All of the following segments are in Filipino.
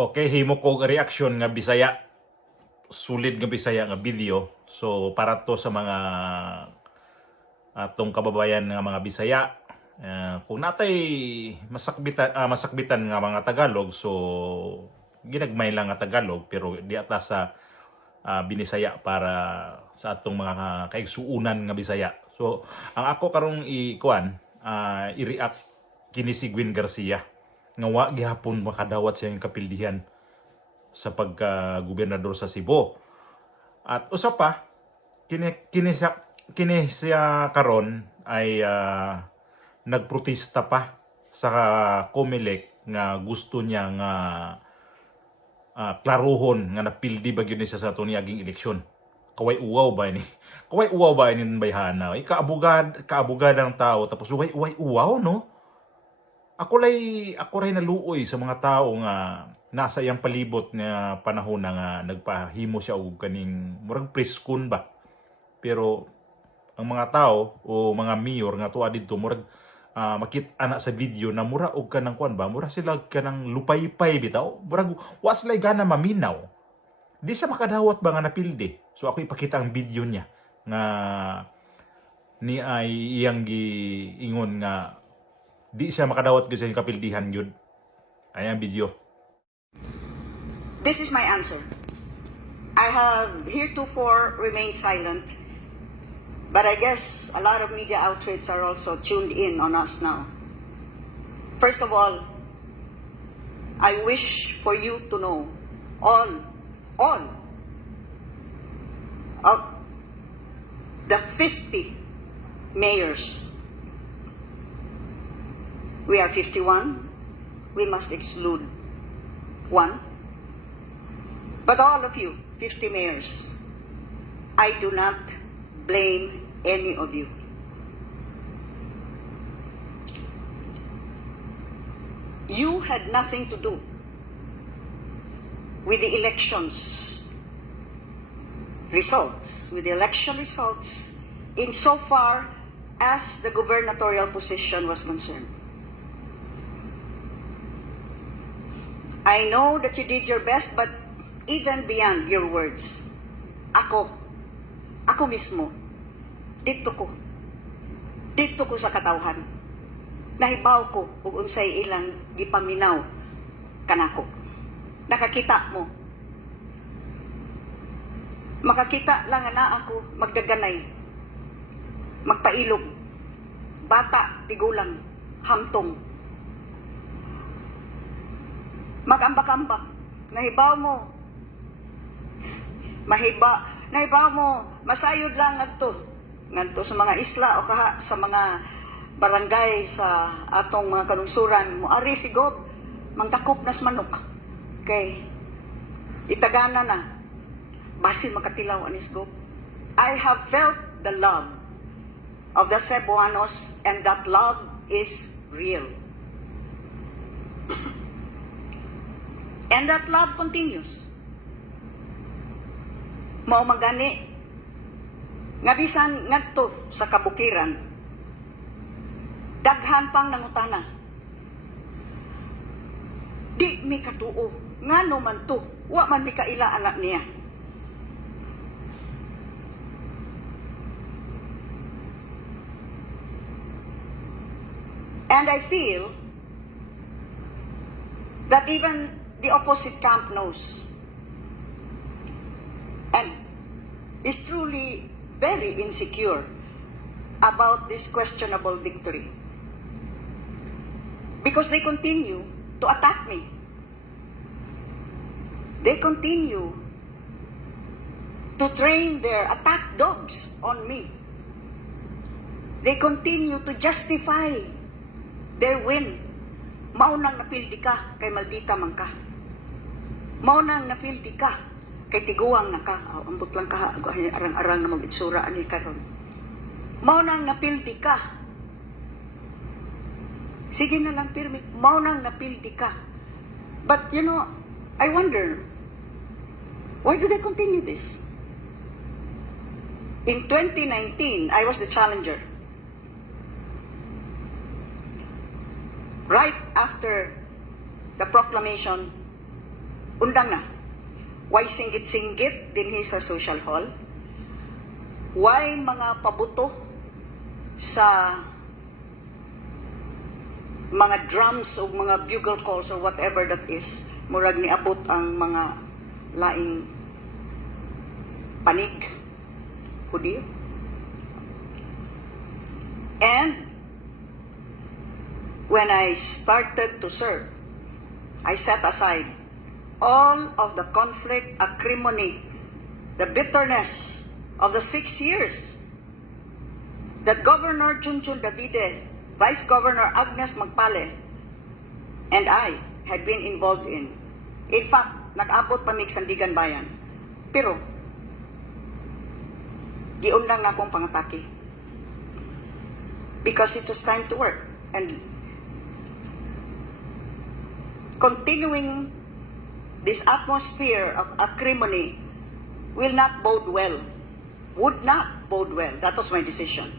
Okay, himo ko reaction nga Bisaya. Sulid nga Bisaya nga video. So para to sa mga atong kababayan nga mga Bisaya. Kung natay masakbitan nga mga Tagalog, so ginagmay lang nga Tagalog pero di ata sa binisaya para sa atong mga kaigsuunan nga Bisaya. So ang ako karong i-react kini si Gwen Garcia nga wa gihapon makadawat siya ng kapildihan sa pagka-gobernador sa Cebu. At usa pa kini siya karon ay nagprotesta pa sa COMELEC nga gusto niya nga klaruhon nga napildi ba gyud siya sa ato niaging eleksyon. Kaway uwaw ba ni? Kaway uwaw ba ni bayhana? Kaabugad ang tao tapos uway uwaw no? Ako ray naluoy sa mga tao nga nasa iyang palibot nga panahon na nga nagpahimo siya og kaning murag preskon ba. Pero ang mga tao o mga mayor nga tuwa didto murag makita na sa video na mura og kanang kuan ba, mura sila kanang lupaypay bitaw, murag was like gana maminaw. Di sa makadawat ba nga napildi. So ako ipakita ang video niya nga ni ay iyang giingon nga di siya makadawat gyud sa kapildihan gyud. Ay ang video. This is my answer. I have heretofore remained silent, but I guess a lot of media outlets are also tuned in on us now. First of all, I wish for you to know all of the 50 mayors. We are 51. We must exclude one. But all of you, 50 mayors, I do not blame any of you. You had nothing to do with the elections results, insofar as the gubernatorial position was concerned. I know that you did your best, but even beyond your words, ako mismo, dito ko sa katawhan, nahibaw ko ug unsay ilang gipaminaw kanako. Nakakita mo. Makakita lang na ako magdaganay, magpailog, bata, tigulang, hamtong, magambak-ambak, nahibaw mo, masayod lang ngadto sa mga isla o kaha sa mga barangay sa atong mga kanungsuran mo ari sigop mangdakop nas manok kay itagana na basin makatilaw anis gop. I have felt the love of the Cebuanos, and that love is real. And that love continues. Mao magani nga bisan ngadto sa kabukiran daghan pang nangutana. Di mi katuo ngano man to, wa man mi kaila anak niya. And I feel that even the opposite camp knows and is truly very insecure about this questionable victory. Because they continue to attack me. They continue to train their attack dogs on me. They continue to justify their win. Maunang napildi ka kay maldita man ka. Maunang napildi ka kay tiguang na ka. Ambot lang ka, arang-arang na mag-itsura ani karon. Maunang napildi ka. Sige na lang pirmi. Maunang napildi ka. But you know, I wonder, why do they continue this? In 2019, I was the challenger. Right after the proclamation undang na. Why singgit-singgit dinhi sa social hall? Why mga pabuto sa mga drums o mga bugle calls or whatever that is, murag niabot ang mga laing panig, Hudiyo. And when I started to serve, I set aside all of the conflict, acrimony, the bitterness of the 6 years that Governor Junjun Davide, Vice Governor Agnes Magpale, and I had been involved in. In fact, nag-abot pa mig Sandigan Bayan. Pero, giundang na akong pangatake. Because it was time to work. And continuing this atmosphere of acrimony will not bode well. Would not bode well. That was my decision.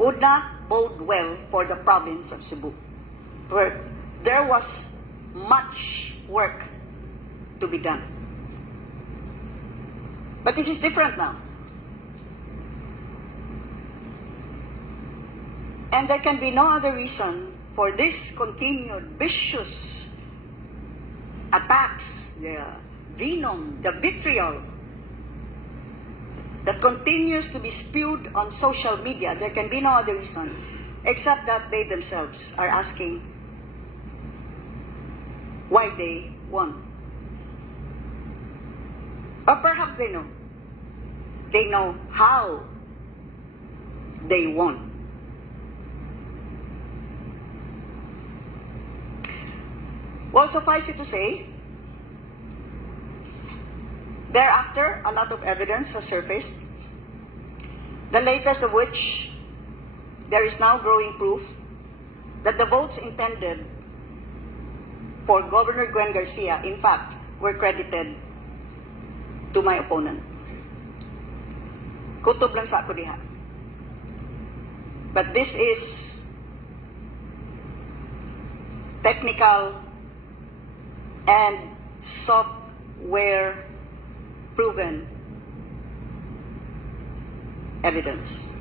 Would not bode well for the province of Cebu, where there was much work to be done. But this is different now. And there can be no other reason for this continued vicious attacks, the venom, the vitriol that continues to be spewed on social media. There can be no other reason except that they themselves are asking why they won. Or perhaps they know. They know how they won. Well, suffice it to say, thereafter, a lot of evidence has surfaced, the latest of which, there is now growing proof that the votes intended for Governor Gwen Garcia, in fact, were credited to my opponent. Kutob lang sa ako diha. But this is technical and software proven evidence.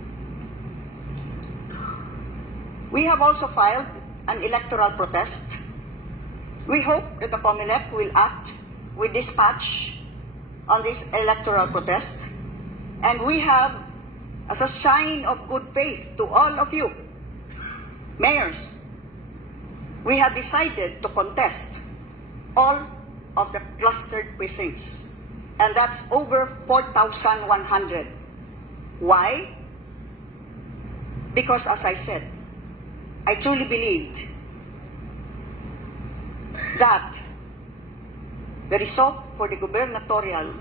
We have also filed an electoral protest. We hope that the COMELEC will act with dispatch on this electoral protest. And we have, as a sign of good faith to all of you, mayors, we have decided to contest all of the clustered precincts. And that's over 4,100. Why? Because, as I said, I truly believed that the result for the gubernatorial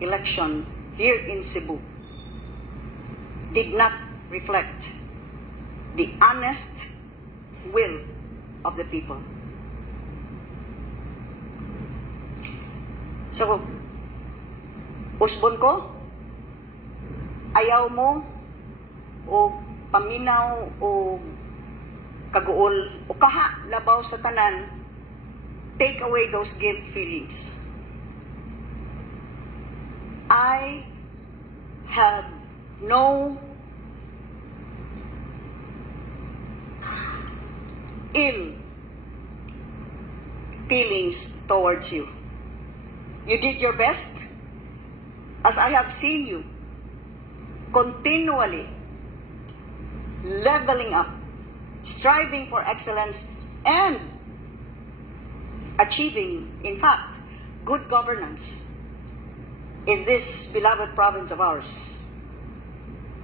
election here in Cebu did not reflect the honest will of the people. So, usbon ko, ayaw mo o paminaw o kaguol o kaha labaw sa tanan, take away those guilt feelings. I have no ill feelings towards you. You did your best, as I have seen you continually leveling up, striving for excellence, and achieving, in fact, good governance in this beloved province of ours,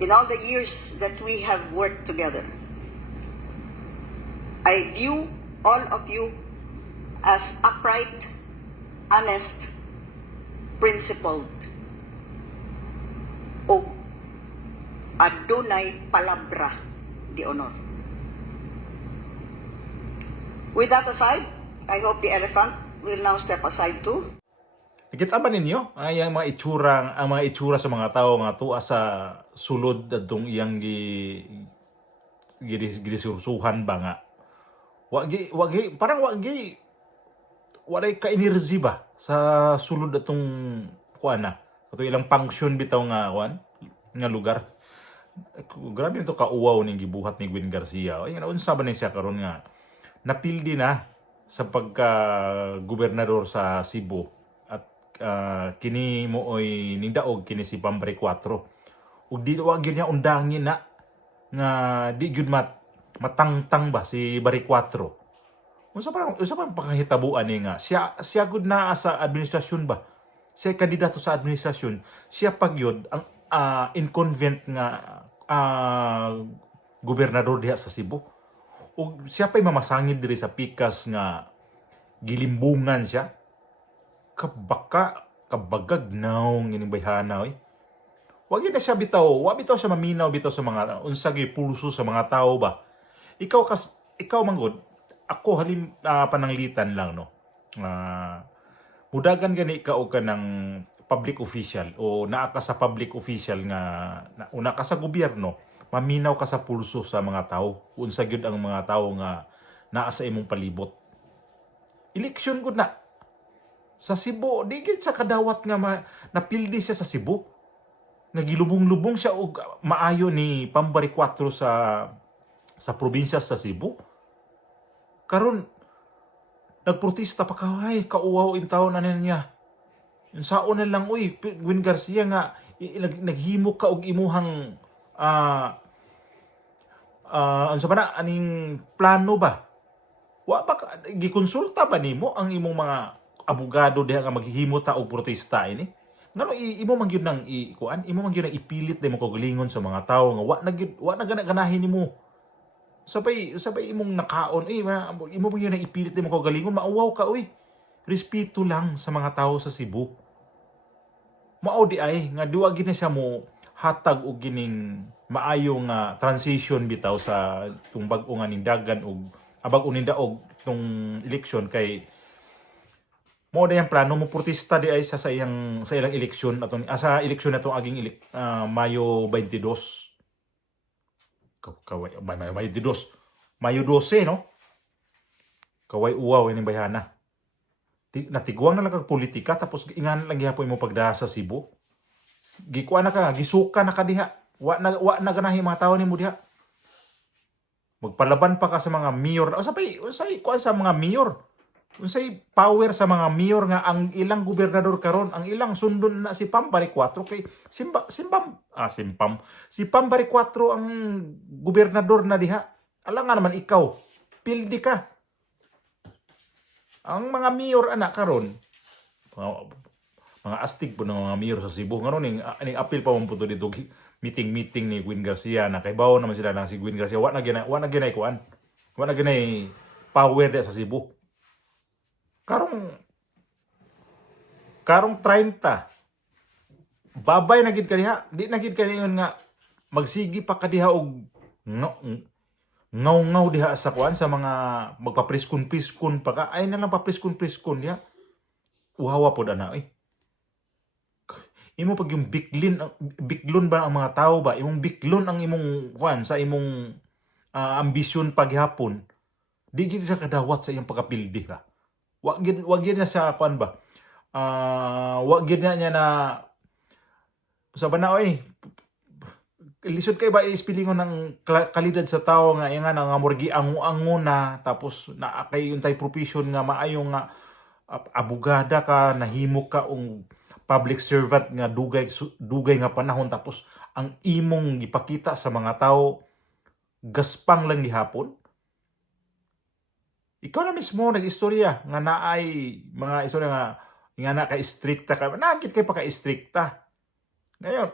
in all the years that we have worked together. I view all of you as upright, honest, principled, o adunay palabra di honor. With that aside, I hope the elephant will now step aside too. Nakita ba ninyo ang mga itsura sa mga tao nga tuwa sa sulod adtong iyang gidisusuhan ba nga? Wagi parang wagi walay ka energy ba sa sulod atong kuan na. Ato ilang function bitaw nga kuan nga lugar. Grabe nito kauwaw ning gibuhat ni Gwen Garcia. Ay nga unsa ba ni siya karon nga napildi na sa pagka gobernador sa Cebu at kini mooy nindaog kini si Pambare 4. Ug di wa gyud niya undangin na nga di gyud matangtang ba si Bari 4. Unsa pa pakahitabuan ni nga siya gud na sa administrasyon ba? Siya kandidato sa administrasyon. Siya pagyod ang inconvenient nga gobernador diha sa Cebu. Ug siya pa'y mamasangid diri sa pikas nga gilimbungan siya. Kabagag naong ining bayhana oy. Wag na siya bitaw, wa bitaw siya maminaw bitaw sa mga unsa gyud pulso sa mga tao ba. Ikaw manggod, ako halim pananglitan lang no. Mudagan gani ka o ka ng public official o naa ka sa public official nga una ka sa gobyerno, maminaw ka sa pulso sa mga tao. Unsa gyud ang mga tao nga naa sa imong palibot. Eleksyon gud na. Sa Cebu, di gid sa kadawat nga napildi siya sa Cebu. Nagilubong-lubong siya og maayo ni Pambare 4 sa probinsya sa Cebu. Karon nagprotesta pa ka, ay kauwaw in taon na niya. Yung saon na lang, uy, Gwen Garcia nga, naghimo ka og imuhang ano sa ba na, aning plano ba? Wa ba gikonsulta ba nimo ang imong mga abogado diha nga maghihimo ta og protesta ini? Ngano imo man gyud nang imo man gyud nang ipilit nimo kagalingon sa mga tawo nga wa na ganahin nimo. Sabay imong nakaon, imo man gyud nang ipilit nimo kagalingon, mauwaw ka uy. Respeto lang sa mga tawo sa Cebu. Mao di ay nga duwa gid na siya mo hatag og gining maayong transition bitaw sa tung bag-o nga ning dagan og bag-o ning daog tong eleksyon kay mo na yung plano mo protesta di ay sa ilang eleksyon atong sa eleksyon natong aging Mayo 22. Mayo 12 no. Kaway uwaw ining bayhana. Natigwang na lang kag politika tapos ingan lang gyapon mo pagdaha sa Cebu. Gikuan na ka, gisuka na ka diha. Wa na ganahi mga tawo nimo diha. Magpalaban pa ka sa mga mayor. Unsay kuan sa mga mayor? Unsay power sa mga mayor nga ang ilang gobernador karon, ang ilang sundon na si Pambare 4 kay si Pambare 4 ang gobernador na diha. Alam nga naman ikaw, pildi ka. Ang mga mayor anak karon, mga astig po ng mga mayor sa Cebu. Ngayon, ning appeal pa mong puto dito, meeting ni Gwen Garcia na kay bawo naman sila ng si Gwen Garcia. Wa na ginay kuan. Wa na ginay power sa Cebu. Karong 30. Babay na gid ka diha. Di na gid kaningon nga magsigi pa ka diha og ngaw diha sa kuan sa mga magpapriskon pa ka. Ay na lang papriskon diha. Uhawa pod ana imo pag yung biklon ba ang mga tao ba? Imong biklon ang imong kuan sa imong ambisyon paghapon. Di gid sa kadawat sa iyang pagkapildi ka. Wag gid na sa kuan ba? Wag gid na niya na sa bana lisod kay ba ispilingon ng kalidad sa tao nga nga nga murgi ango na tapos na kay untay profession nga maayo nga abogada ka, nahimo ka og public servant nga dugay nga panahon tapos ang imong gipakita sa mga tao gaspang lang gihapon. Ikaw na mismo nag-istorya nga naay mga istorya nga na kay strikta ka. Nagit kay pa kay strikta. Ngayon,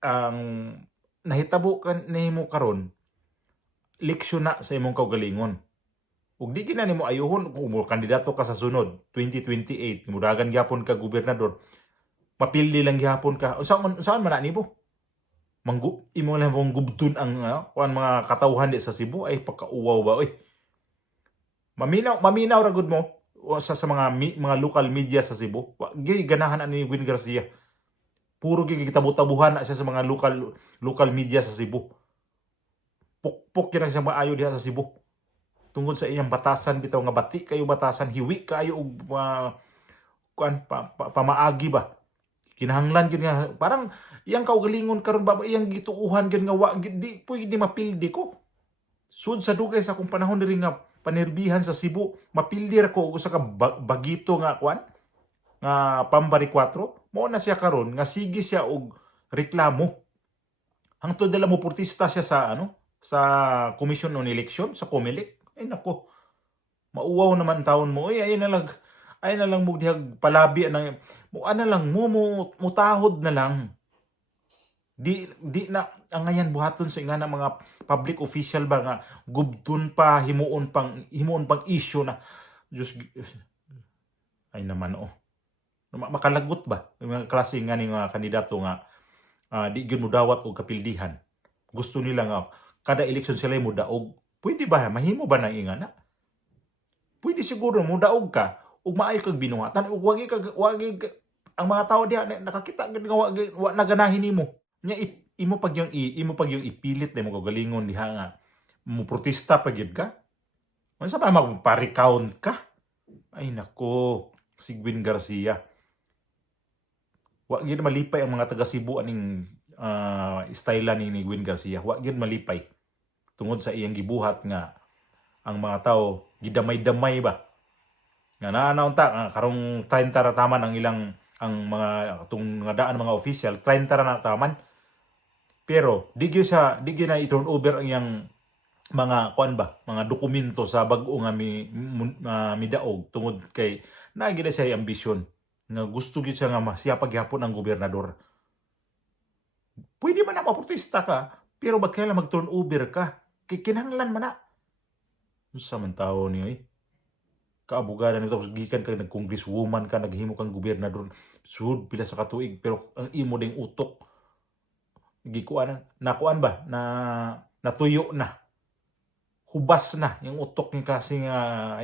ang nahitabo ka nimo karon leksyon na sa imong kaugalingon. Ug di gina nimo ayuhon kung kandidato ka sa sunod 2028, mudagan gyapon ka gobernador. Mapildi lang gyapon ka. Saan man nimo? Imo lang mong gubtun ang kuan mga katawhan di sa Cebu ay pagkauwaw ba oy. Maminaw ra gud mo sa mga local media sa Cebu. Gyud ganahan ani Gwen Garcia. Puro gyud gitabu-tabuhan na siya sa mga local media sa Cebu. Pukpok gyud siya maayo diha sa Cebu. tungod sa iyang batasan bitaw nga bati kayo batasan hiwi kayo og pamaagi ba. Kinahanglan gyud nga parang iyang kaugalingon karon ba iyang gituuhan gyud nga wa gyud di pwede mapildi ko. Sud sa dugay sa akong panahon diri nga panirbihan sa Cebu, mapildi ra ko og usa ka bagito nga nga pambari 4. Mao na siya karon nga sige siya og reklamo. Hangtod dala mo protesta siya sa sa Commission on Election sa COMELEC. Ay nako. Mauwaw naman taon mo. Ay na lang mo dihag palabi nang mo ana lang mutahod na lang. Di na ang ngayan buhaton sa ingana mga public official ba nga gubton pa himuon pang issue na just ay naman makalagot ba yung mga klase nga ni mga kandidato nga di gyud mo dawat og kapildihan. Gusto nila nga kada eleksyon sila mo daog. Pwede ba mahimo ba nang ingana? Pwede siguro mo daog ka ug maayo kag binuhatan ug wagi ang mga tao diha nakakita gid nga wa naganahin nimo. Nya imo pag yung ipilit na mo kagalingon diha nga mo protesta pa gyud ka. Unsa pa magpa-recount ka? Ay nako, si Gwin Garcia. Wa gyud malipay ang mga taga Cebu aning style ni Gwin Garcia. Wa gyud malipay tungod sa iyang gibuhat nga ang mga tao gidamay-damay ba. Nga naanaunta karong 30 ra taman ang ilang ang mga tung daan mga official 30 ra na taman. Pero di gyud na i-turn over ang iyang mga mga dokumento sa bag-o nga midaog tungod kay nagida siya ambisyon nga gusto gyud siya nga siya pagyapon ang gobernador. Pwede man na maprotesta ka, pero bagkailan mag-turn over ka? Kinahanglan man na. Unsa man tawo niyo kaabogada nito tapos gikan ka nag-congresswoman ka naghimo kang gobernador sud pila sa katuig pero ang imo ding utok nakuan ba na natuyo na hubas na yung utok ng klase nga